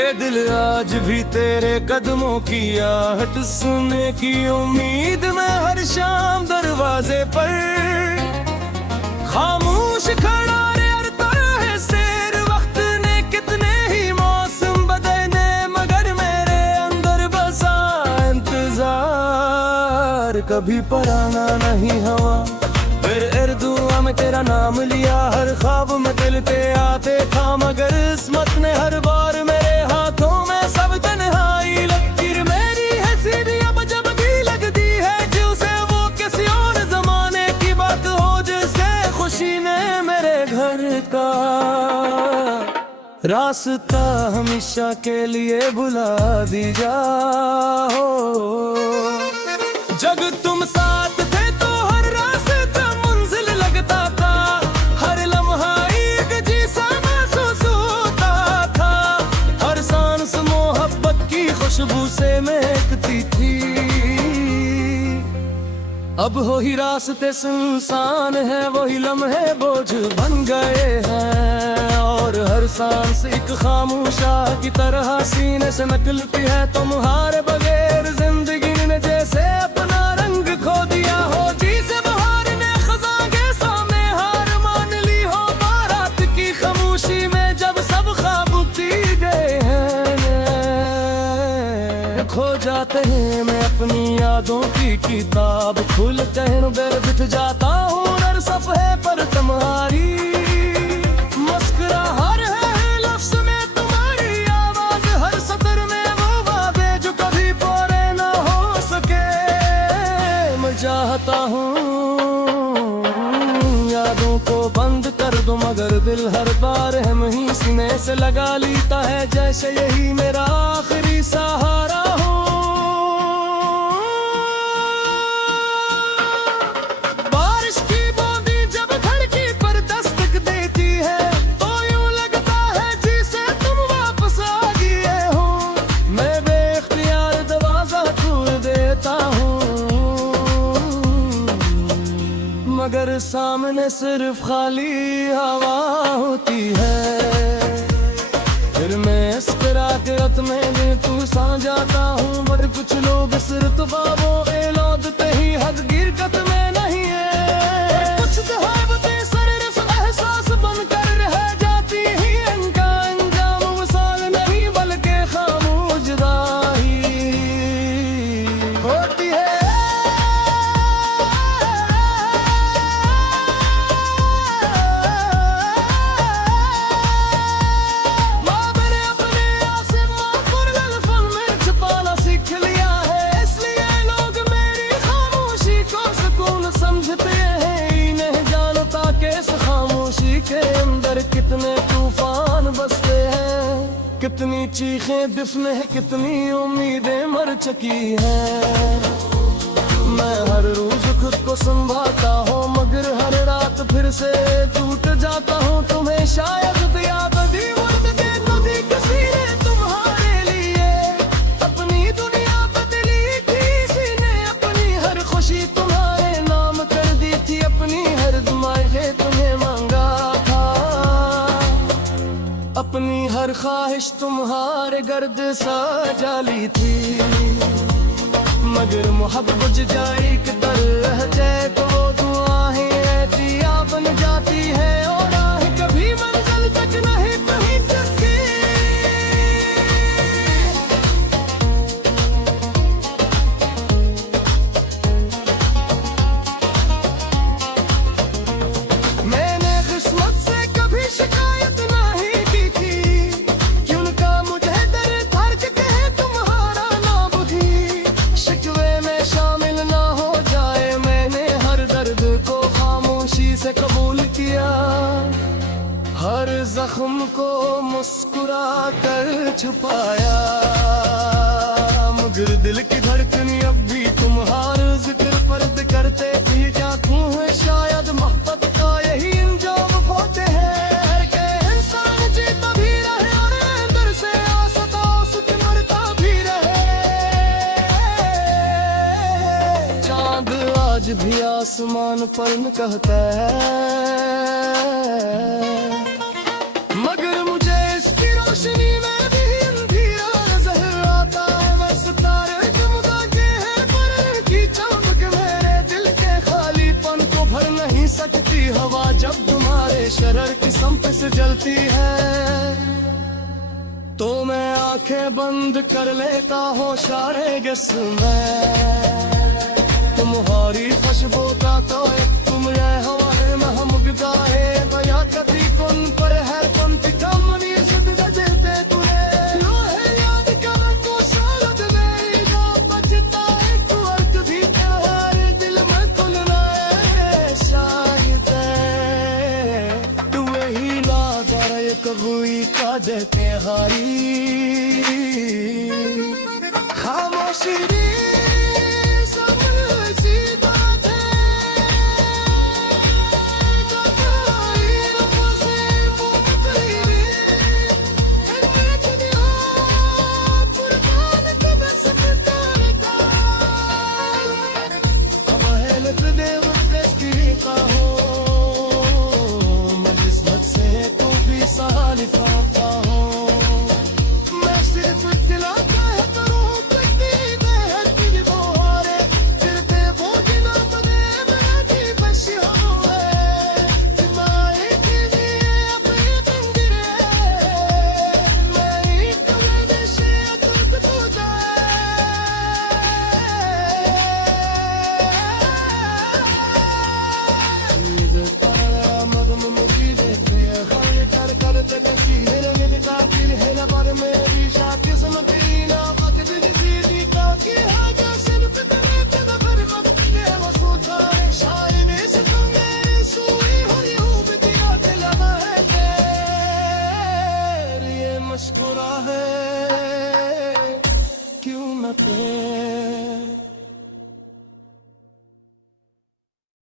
ये दिल आज भी तेरे कदमों की आहट सुनने की उम्मीद में हर शाम दरवाजे पर खामोश खड़ा रहता है शेर। वक्त ने कितने ही मौसम बदले मगर मेरे अंदर बसा इंतजार। कभी पराना नहीं हवा फिर दुआ में तेरा नाम लिया, हर ख्वाब में दिलते आते था मगर किस्मत ने हर बार मेरे हाथों में सब तन्हाई। लकीर मेरी है सीधी अब जब भी लगती है दिल से वो किसी और जमाने की बात हो जैसे खुशी ने मेरे घर का रास्ता हमेशा के लिए बुला दी जाओ। जब तुम साथ थे तो हर रास्ता मंजिल लगता था, हर लम्हा एक जैसा महसूस होता था, हर सांस मोहब्बत की खुशबू से महकती थी। अब वही रास्ते सुनसान है, वही लम्हे बोझ बन गए हैं और हर सांस एक खामोशा की तरह सीने से निकलती है। तुम्हारे बगैर जिंदगी ने जैसे अपना रंग खो दिया हो, जिसे बहार ने खज़ां के सामने हार मान ली हो। बारात की खामोशी में जब सब ख्वाब टूट गए हैं, खो जाते हैं मैं अपनी यादों की किताब खुलते हैं बिठ जाता हूँ हर सफ़े पर तुम्हारी मुस्कुराहट है लफ्ज़ में तुम्हारी आवाज़, हर सतर में वो वादे जो कभी पूरे ना हो सके। मैं चाहता हूँ यादों को बंद कर दूं मगर दिल हर बार हम ही सीने से लगा लेता है जैसे यही मेरा आखिरी सहारा हो। मगर सामने सिर्फ खाली हवा होती है, फिर मैं इस रात में भी तू सा जाता हूँ। पर कुछ लोग सिर्फ ख्वाबों लौटते ही हद गिरकत में नहीं है, कुछ कहावतें सिर्फ एहसास बनकर रह जाती ही, इनका अंजाम वसाल नहीं बल्कि खामोश जुदाई होती है। के अंदर कितने तूफान बसते हैं, कितनी चीखें दिफने हैं, कितनी उम्मीदें मर चुकी हैं। मैं हर रोज खुद को संभालता हूँ मगर हर रात फिर से टूट जाता हूँ। तुम्हें शायद याद भी वक्त के कभी किसी ने तुम्हारे लिए अपनी दुनिया बदली थी, किसी ने अपनी हर खुशी तुम्हारे नाम कर दी थी, अपनी हर दुआएं तुम्हें मांगा, अपनी हर ख्वाहिश तुम्हारे गर्द सजा ली थी। मगर मोहब्बत बुझ जाए कि तरह जाए तो वो दुआएं ऐतिया बन जाती है और राह कभी मंजिल तक नहीं पहुंच सकती। मैंने किस्मत से कभी शिकायत से कबूल किया, हर जख्म को मुस्कुरा कर छुपाया, मगर दिल की धड़कन अब भी तुम्हारे जिक्र पर्द करते थी। क्या तू है शायद मोहब्बत का यही अंजाम होते हैं, हर के इंसान जीता भी रहे और अंदर से आसता सुख मरता भी रहे। चांद आज भी आसमान पर न कहता है, मगर मुझे इसकी रोशनी में भी सकती हवा जब तुम्हारे शरर की संप से जलती है, तो मैं आंखें बंद कर लेता हूँ शारे में। तुम्हारी खुशबू का तो तुम ये हवाए में हम गाए बया कभी कौन पर है कौन पिकमनी सुध गजते तुरे लोहे याद कर को सारद में ना बचता है तू अर्थ भी तेरे दिल में कौन रहे शायद तू ही ना कर कबूई का देते हारी खामोशी मुस्कुरा है